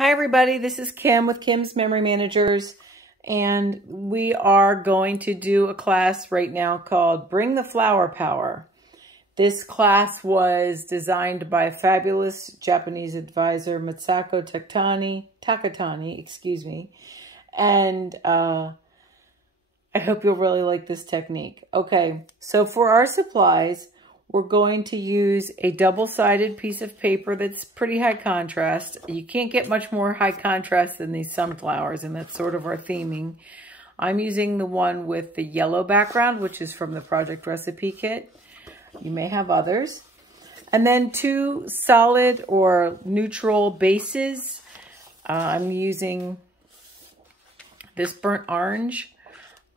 Hi everybody, this is Kim with Kim's Memory Managers, and we are going to do a class right now called Bring the Flower Power. This class was designed by a fabulous Japanese advisor, Masako Takatani, and I hope you'll really like this technique. Okay, so for our supplies, we're going to use a double-sided piece of paper that's pretty high contrast. You can't get much more high contrast than these sunflowers, and that's sort of our theming. I'm using the one with the yellow background, which is from the Project Recipe Kit. You may have others. And then two solid or neutral bases. I'm using this burnt orange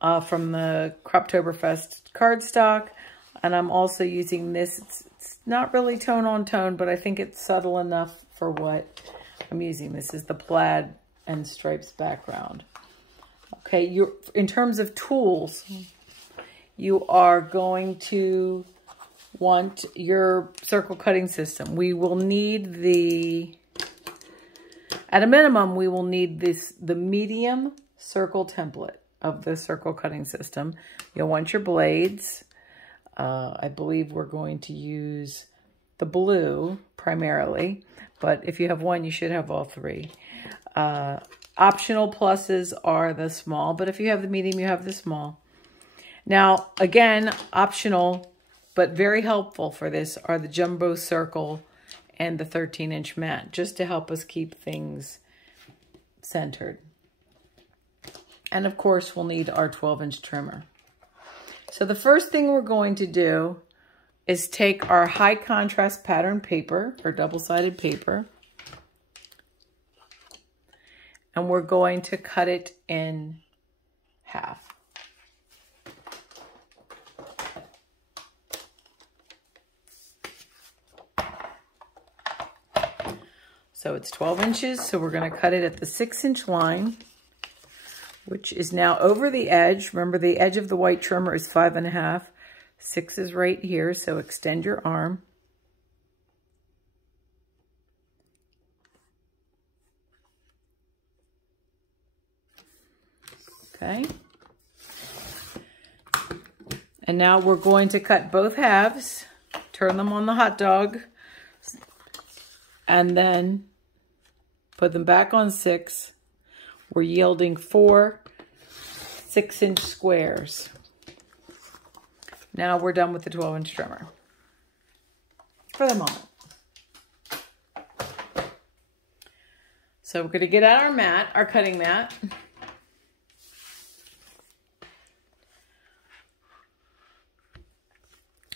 from the Croptoberfest cardstock. And I'm also using this. It's not really tone on tone, but I think it's subtle enough for what I'm using. This is the plaid and stripes background. Okay, in terms of tools, you are going to want your circle cutting system. We will need at a minimum, we will need the medium circle template of the circle cutting system. You'll want your blades. I believe we're going to use the blue primarily, but if you have one, you should have all three. Optional pluses are the small, but if you have the medium, you have the small. Now, again, optional, but very helpful for this are the jumbo circle and the 13-inch mat, just to help us keep things centered. And of course, we'll need our 12-inch trimmer. So the first thing we're going to do is take our high contrast pattern paper or double-sided paper, and we're going to cut it in half. So it's 12 inches, so we're going to cut it at the 6-inch line, which is now over the edge. Remember, the edge of the white trimmer is 5.5. 6 is right here, so extend your arm. Okay. And now we're going to cut both halves, turn them on the hot dog, and then put them back on 6. We're yielding 4 6-inch squares. Now we're done with the 12-inch trimmer for the moment. So we're going to get out our mat, our cutting mat.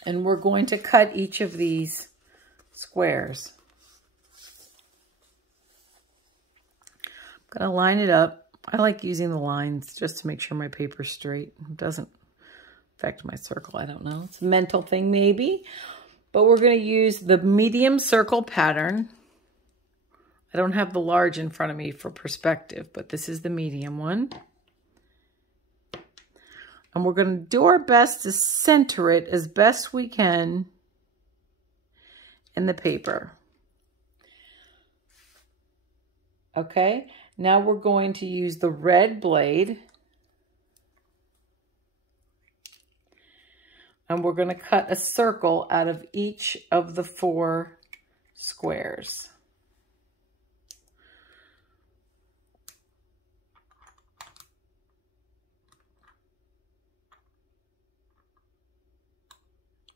And we're going to cut each of these squares. I'm going to line it up. I like using the lines just to make sure my paper's straight. It doesn't affect my circle. I don't know. It's a mental thing maybe. But we're going to use the medium circle pattern. I don't have the large in front of me for perspective, but this is the medium one. And we're going to do our best to center it as best we can in the paper. Okay. Now we're going to use the red blade, and we're going to cut a circle out of each of the 4 squares.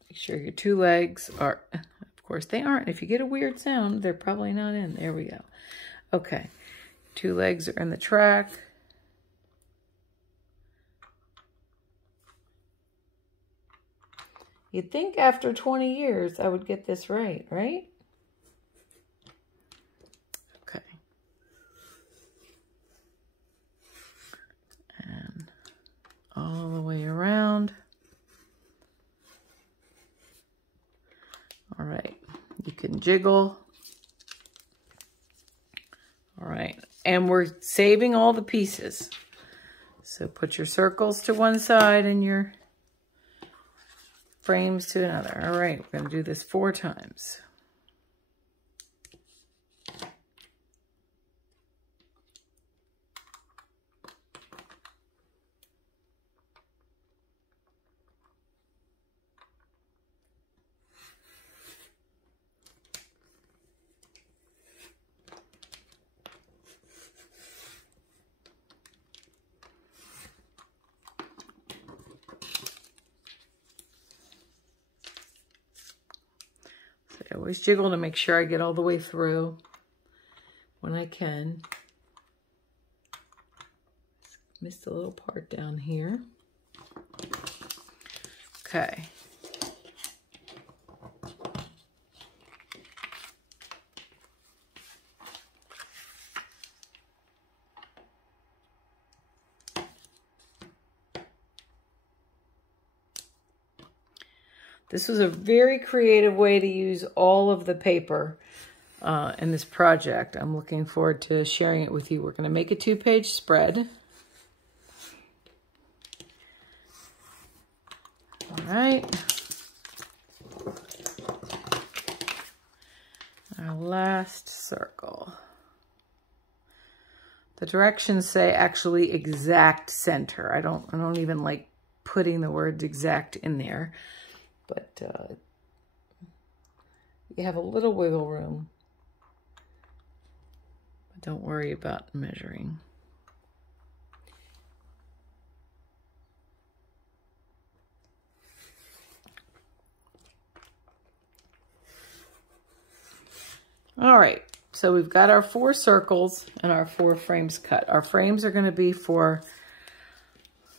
Make sure your 2 legs are, of course they aren't. If you get a weird sound, they're probably not in. There we go. Okay. 2 legs are in the track. You'd think after 20 years I would get this right, right? Okay. And all the way around. All right. You can jiggle. All right. And we're saving all the pieces. So put your circles to one side and your frames to another. All right, we're going to do this 4 times. I always jiggle to make sure I get all the way through when I can. Missed a little part down here. Okay. This was a very creative way to use all of the paper in this project. I'm looking forward to sharing it with you. We're going to make a 2-page spread. All right. Our last circle. The directions say actually exact center. I don't even like putting the words exact in there. But you have a little wiggle room. But don't worry about measuring. All right, so we've got our 4 circles and our 4 frames cut. Our frames are going to be for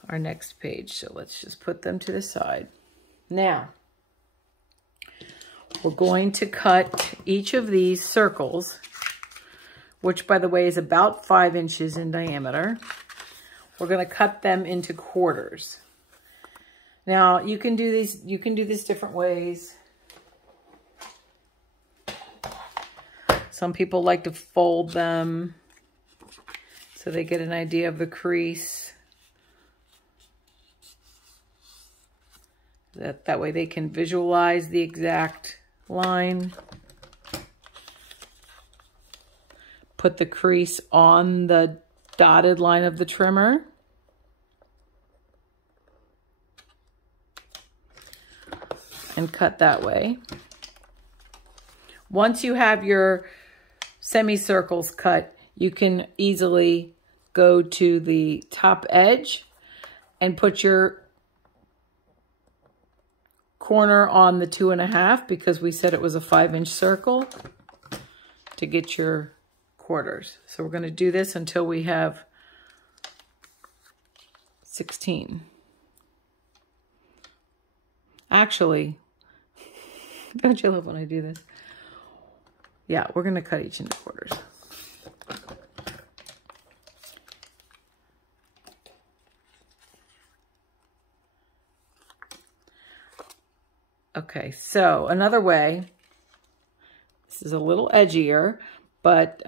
our next page, so let's just put them to the side. Now, we're going to cut each of these circles, which by the way is about 5 inches in diameter. We're going to cut them into quarters. Now, you can do this different ways. Some people like to fold them so they get an idea of the crease. That way they can visualize the exact line. Put the crease on the dotted line of the trimmer. And cut that way. Once you have your semicircles cut, you can easily go to the top edge and put your corner on the 2.5 because we said it was a 5-inch circle to get your quarters. So we're going to do this until we have 16. Actually, don't you love when I do this? Yeah, we're going to cut each into quarters. Okay, so another way, this is a little edgier, but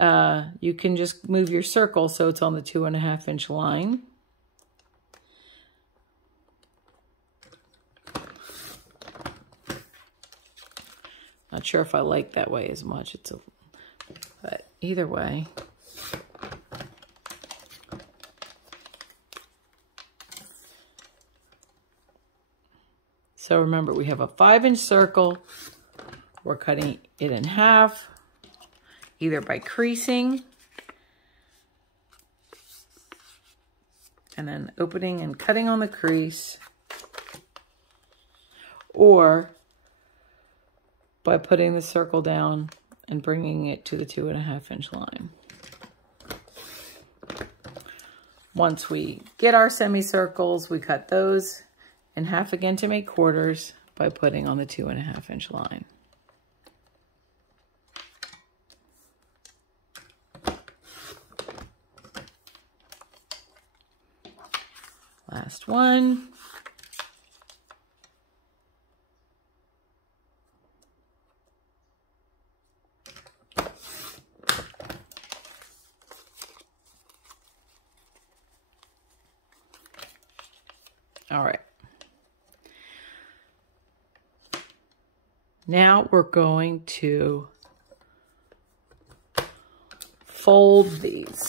you can just move your circle so it's on the 2.5-inch line. Not sure if I like that way as much. But either way. So remember, we have a 5-inch circle. We're cutting it in half, either by creasing and then opening and cutting on the crease, or by putting the circle down and bringing it to the 2.5-inch line. Once we get our semicircles, we cut those in half again to make quarters by putting on the 2.5-inch line. Last one. All right. Now we're going to fold these,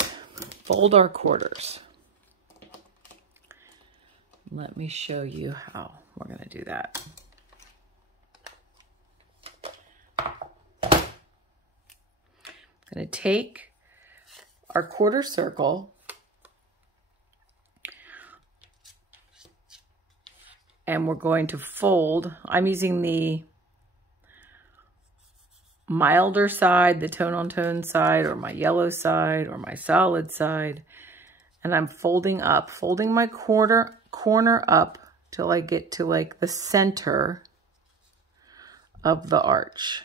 fold our quarters. Let me show you how we're going to do that. I'm going to take our quarter circle and we're going to fold. I'm using the milder side, the tone-on-tone side, or my yellow side, or my solid side. And I'm folding up, folding my corner up till I get to like the center of the arch.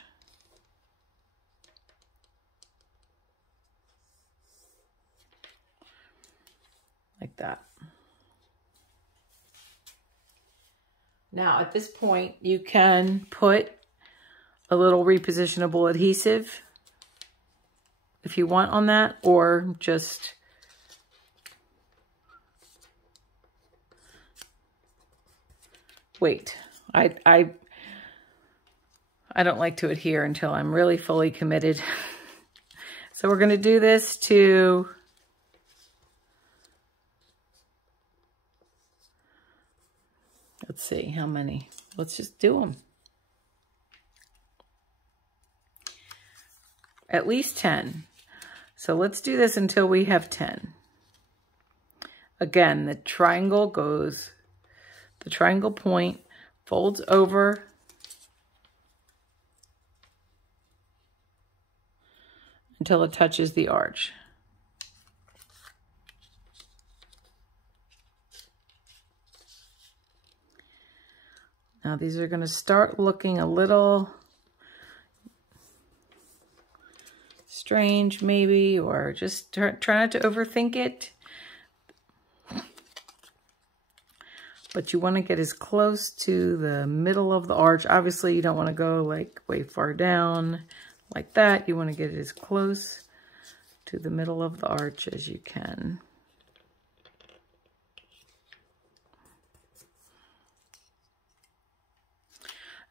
Like that. Now at this point, you can put a little repositionable adhesive if you want on that, or just wait. I don't like to adhere until I'm really fully committed. So we're going to do this to let's see how many. Let's just do them. At least 10. So let's do this until we have 10. Again, the triangle goes, the triangle point folds over until it touches the arch. Now these are going to start looking a little strange maybe, or just try not to overthink it. But you want to get as close to the middle of the arch. Obviously you don't want to go like way far down like that. You want to get it as close to the middle of the arch as you can.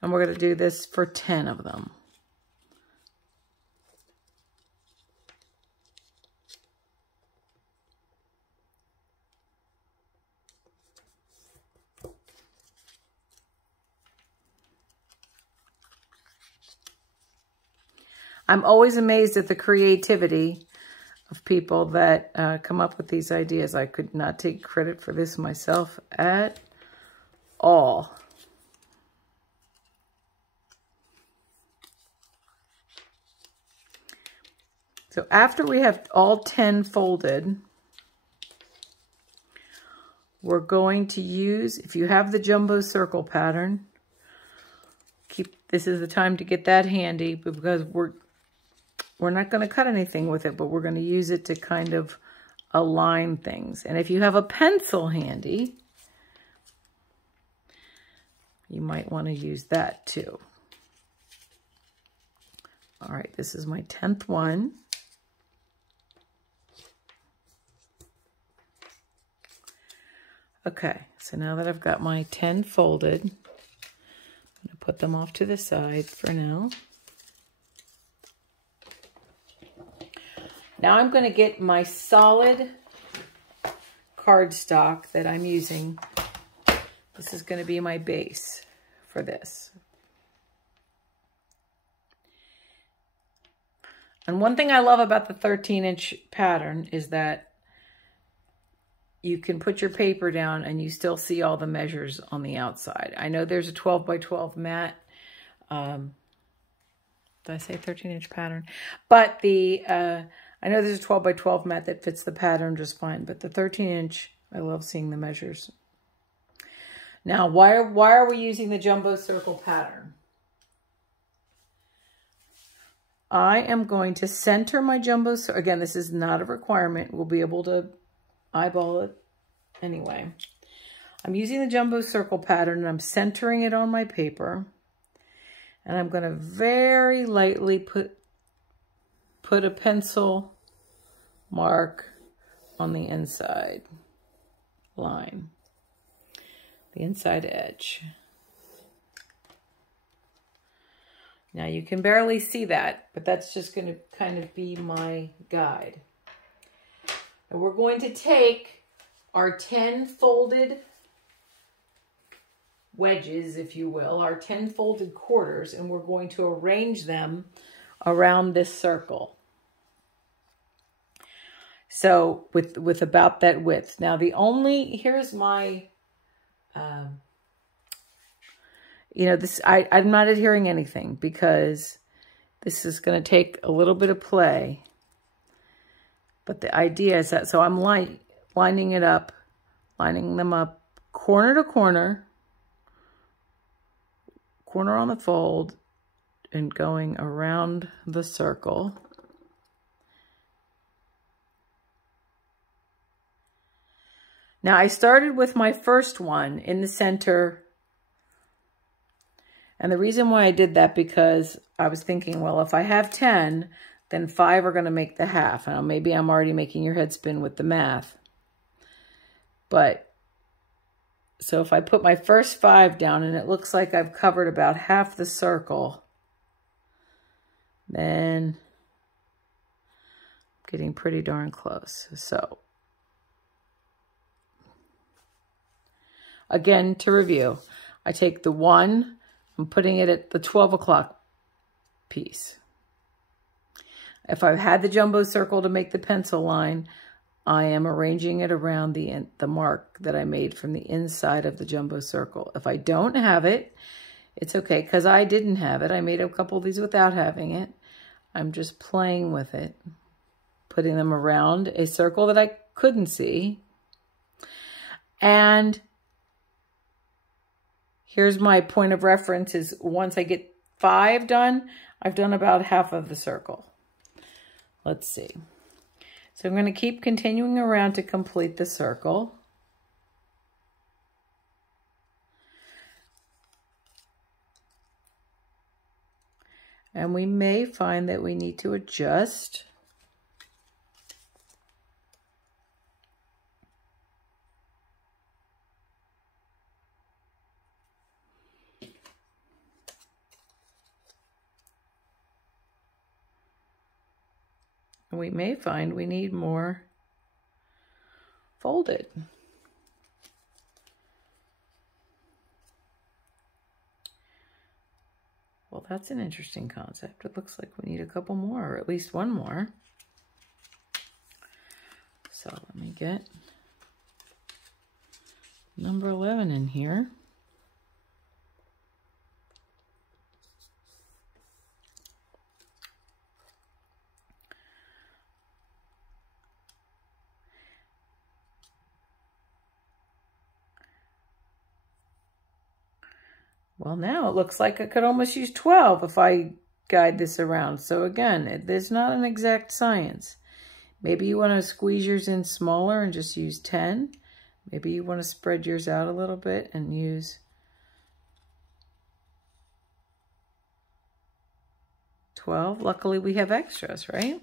And we're going to do this for 10 of them. I'm always amazed at the creativity of people that come up with these ideas. I could not take credit for this myself at all. So after we have all 10 folded, we're going to use, if you have the jumbo circle pattern, this is the time to get that handy, because we're not going to cut anything with it, but we're going to use it to kind of align things. And if you have a pencil handy, you might want to use that too. All right, this is my 10th one. Okay, so now that I've got my 10 folded, I'm going to put them off to the side for now. Now I'm going to get my solid cardstock that I'm using. This is going to be my base for this. And one thing I love about the 13-inch pattern is that you can put your paper down and you still see all the measures on the outside. I know there's a 12 by 12 mat. Did I say 13-inch pattern? But I know there's a 12 by 12 mat that fits the pattern just fine. But the 13-inch, I love seeing the measures. Now, why are we using the jumbo circle pattern? I am going to center my jumbo circle. Again, this is not a requirement. We'll be able to eyeball it anyway. I'm using the jumbo circle pattern and I'm centering it on my paper, and I'm going to very lightly put a pencil mark on the inside line, the inside edge. Now you can barely see that, but that's just going to kind of be my guide. And we're going to take our 10 folded wedges, if you will, our 10 folded quarters, and we're going to arrange them around this circle. So with about that width. Now here's my, you know, I'm not adhering anything, because This is going to take a little bit of play. But the idea is that, so I'm lining them up corner to corner, corner on the fold, and going around the circle. Now I started with my first one in the center. And the reason why I did that, because I was thinking, well, if I have 10, then 5 are going to make the half. Now, maybe I'm already making your head spin with the math. But, so if I put my first 5 down and it looks like I've covered about half the circle, then I'm getting pretty darn close. So, again, to review, I take the 1, I'm putting it at the 12 o'clock piece. If I've had the jumbo circle to make the pencil line, I am arranging it around the mark that I made from the inside of the jumbo circle. If I don't have it, it's okay, because I didn't have it. I made a couple of these without having it. I'm just playing with it, putting them around a circle that I couldn't see. And here's my point of reference is once I get 5 done, I've done about half of the circle. Let's see. So I'm going to keep continuing around to complete the circle. And we may find that we need to adjust. And we may find we need more folded. Well, that's an interesting concept. It looks like we need a couple more, or at least one more. So let me get number 11 in here. Well, now it looks like I could almost use 12 if I guide this around. So again, there's not an exact science. Maybe you want to squeeze yours in smaller and just use 10. Maybe you want to spread yours out a little bit and use 12. Luckily, we have extras, right?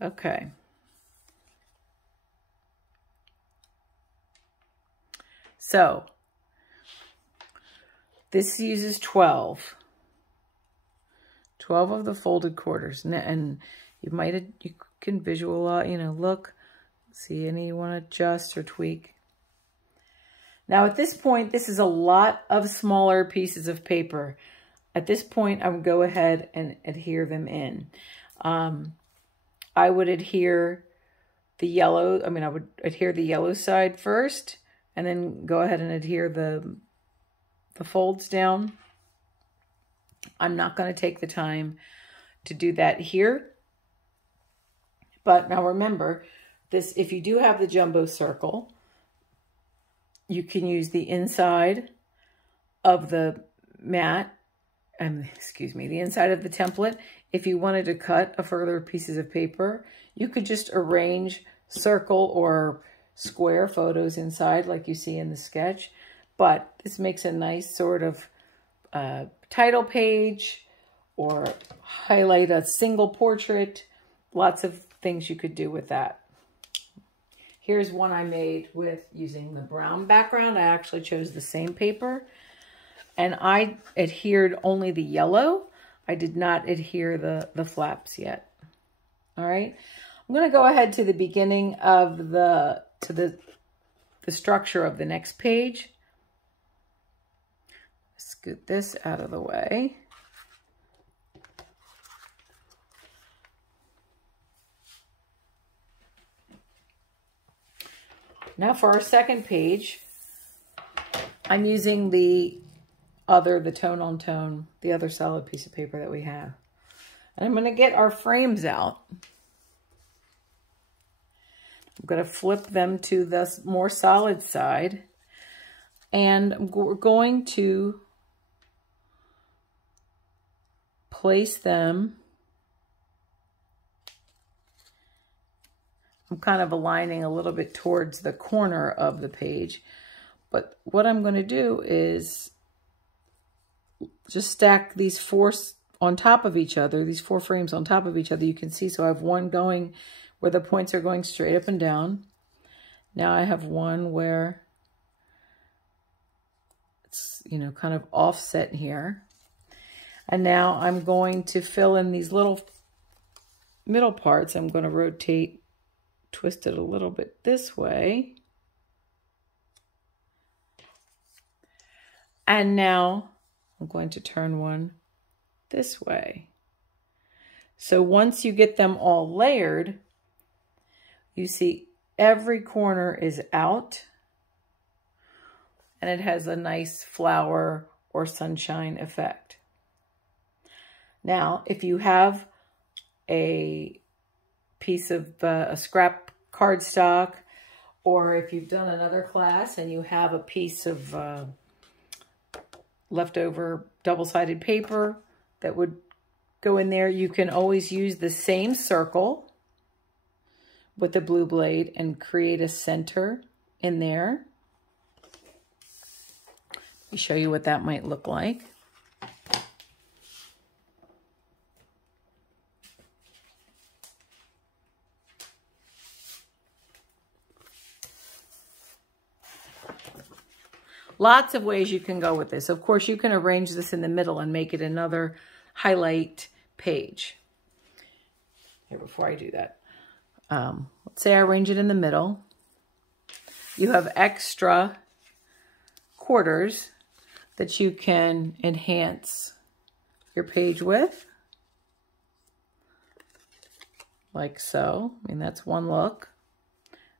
Okay. So this uses 12. 12 of the folded quarters. And you can visualize, look, see any you want to adjust or tweak. Now at this point, this is a lot of smaller pieces of paper. At this point, I would go ahead and adhere them in. I would adhere the yellow, I would adhere the yellow side first, and then go ahead and adhere the folds down. I'm not going to take the time to do that here. But now remember, this, if you do have the jumbo circle, you can use the inside of the mat, the inside of the template. If you wanted to cut a further pieces of paper, you could just arrange circle or square photos inside like you see in the sketch. But this makes a nice sort of title page or highlight a single portrait. Lots of things you could do with that. Here's one I made with using the brown background. I actually chose the same paper. And I adhered only the yellow. I did not adhere the flaps yet. All right. I'm going to go ahead to the beginning of the structure of the next page. Scoot this out of the way. Now for our second page, I'm using the tone on tone, the other solid piece of paper that we have. And I'm going to get our frames out. I'm going to flip them to the more solid side. And we're going to place them. I'm kind of aligning a little bit towards the corner of the page. But what I'm going to do is just stack these four on top of each other, these four frames on top of each other. You can see, so I have one going where the points are going straight up and down. Now I have one where it's, you know, kind of offset here. And now I'm going to fill in these little middle parts. I'm going to rotate, twist it a little bit this way. And now I'm going to turn one this way. So once you get them all layered, you see every corner is out and it has a nice flower or sunshine effect. Now, if you have a piece of a scrap cardstock, or if you've done another class and you have a piece of leftover double-sided paper that would go in there, you can always use the same circle with the blue blade and create a center in there. Let me show you what that might look like. Lots of ways you can go with this. Of course, you can arrange this in the middle and make it another highlight page. Here, before I do that, let's say I arrange it in the middle. You have extra quarters that you can enhance your page with, like so. I mean, that's one look.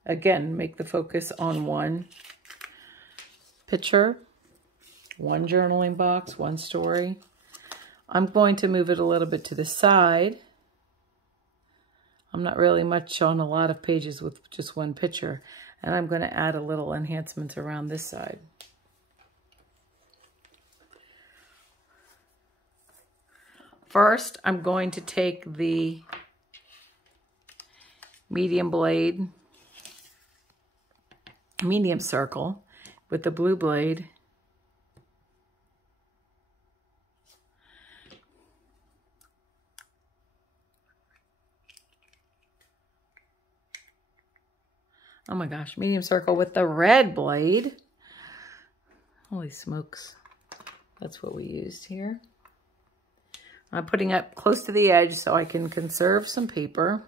Again, make the focus on one picture, one journaling box, one story. I'm going to move it a little bit to the side. I'm not really much on a lot of pages with just one picture, and I'm going to add a little enhancement around this side. First, I'm going to take the medium circle with the blue blade. Oh my gosh, medium circle with the red blade. Holy smokes. That's what we used here. I'm putting it close to the edge so I can conserve some paper.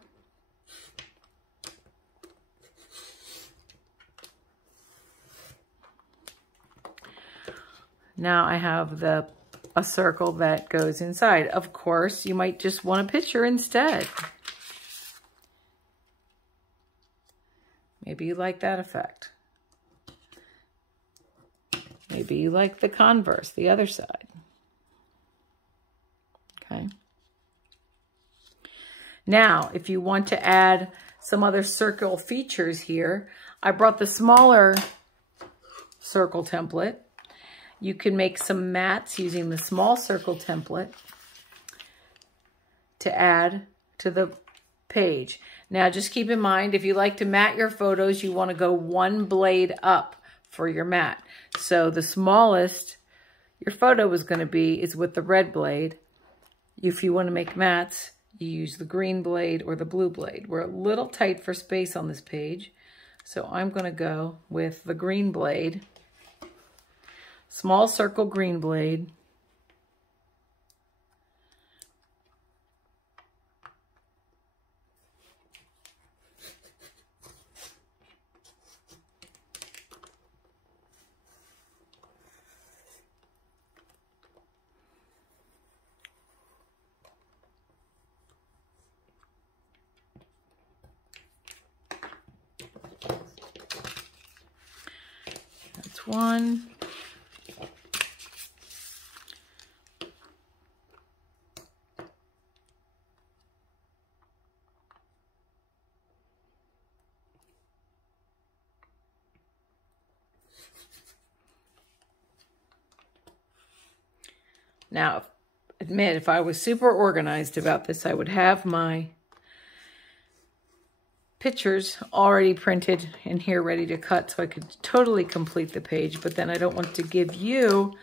Now I have a circle that goes inside. Of course, you might just want a picture instead. Maybe you like that effect. Maybe you like the converse, the other side. Okay. Now, if you want to add some other circle features here, I brought the smaller circle template. You can make some mats using the small circle template to add to the page. Now, just keep in mind, if you like to mat your photos, you want to go one blade up for your mat. So the smallest your photo is going to be is with the red blade. If you want to make mats, you use the green blade or the blue blade. We're a little tight for space on this page, so I'm going to go with the green blade. Small circle green blade. That's one. Now, admit, if I was super organized about this, I would have my pictures already printed in here ready to cut so I could totally complete the page, but then I don't want to give you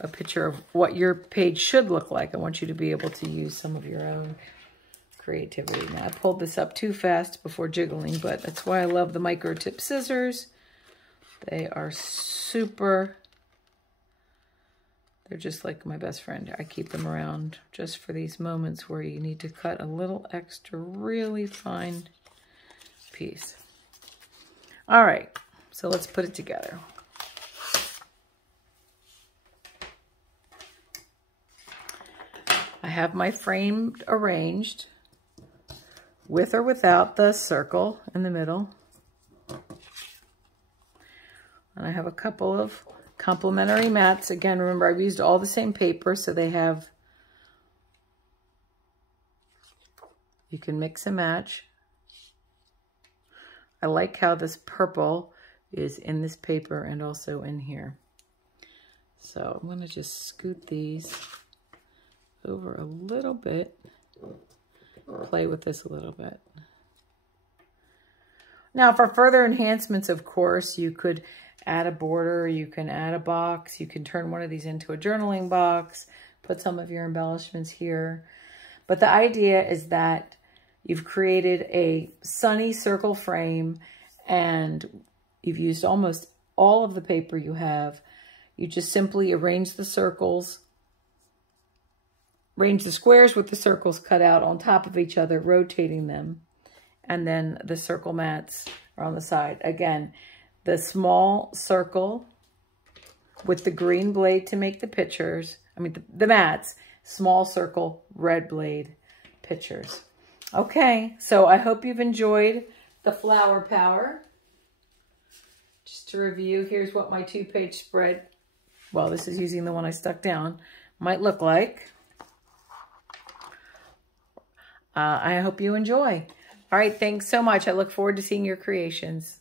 a picture of what your page should look like. I want you to be able to use some of your own creativity. Now, I pulled this up too fast before jiggling, but that's why I love the micro tip scissors. They are super... They're just like my best friend. I keep them around just for these moments where you need to cut a little extra really fine piece. All right, so let's put it together. I have my frame arranged with or without the circle in the middle. And I have a couple of complementary mats. Again, remember, I've used all the same paper, so they have, you can mix and match. I like how this purple is in this paper and also in here. So I'm going to just scoot these over a little bit, play with this a little bit. Now, for further enhancements, of course, you could add a border, you can add a box, you can turn one of these into a journaling box, put some of your embellishments here. But the idea is that you've created a sunny circle frame and you've used almost all of the paper you have. You just simply arrange the circles, arrange the squares with the circles cut out on top of each other, rotating them. And then the circle mats are on the side. Again, the small circle with the green blade to make the pictures. I mean, the mats, small circle, red blade pictures. Okay, so I hope you've enjoyed the flower power. Just to review, here's what my 2-page spread, well, this is using the one I stuck down, might look like. I hope you enjoy. All right, thanks so much. I look forward to seeing your creations.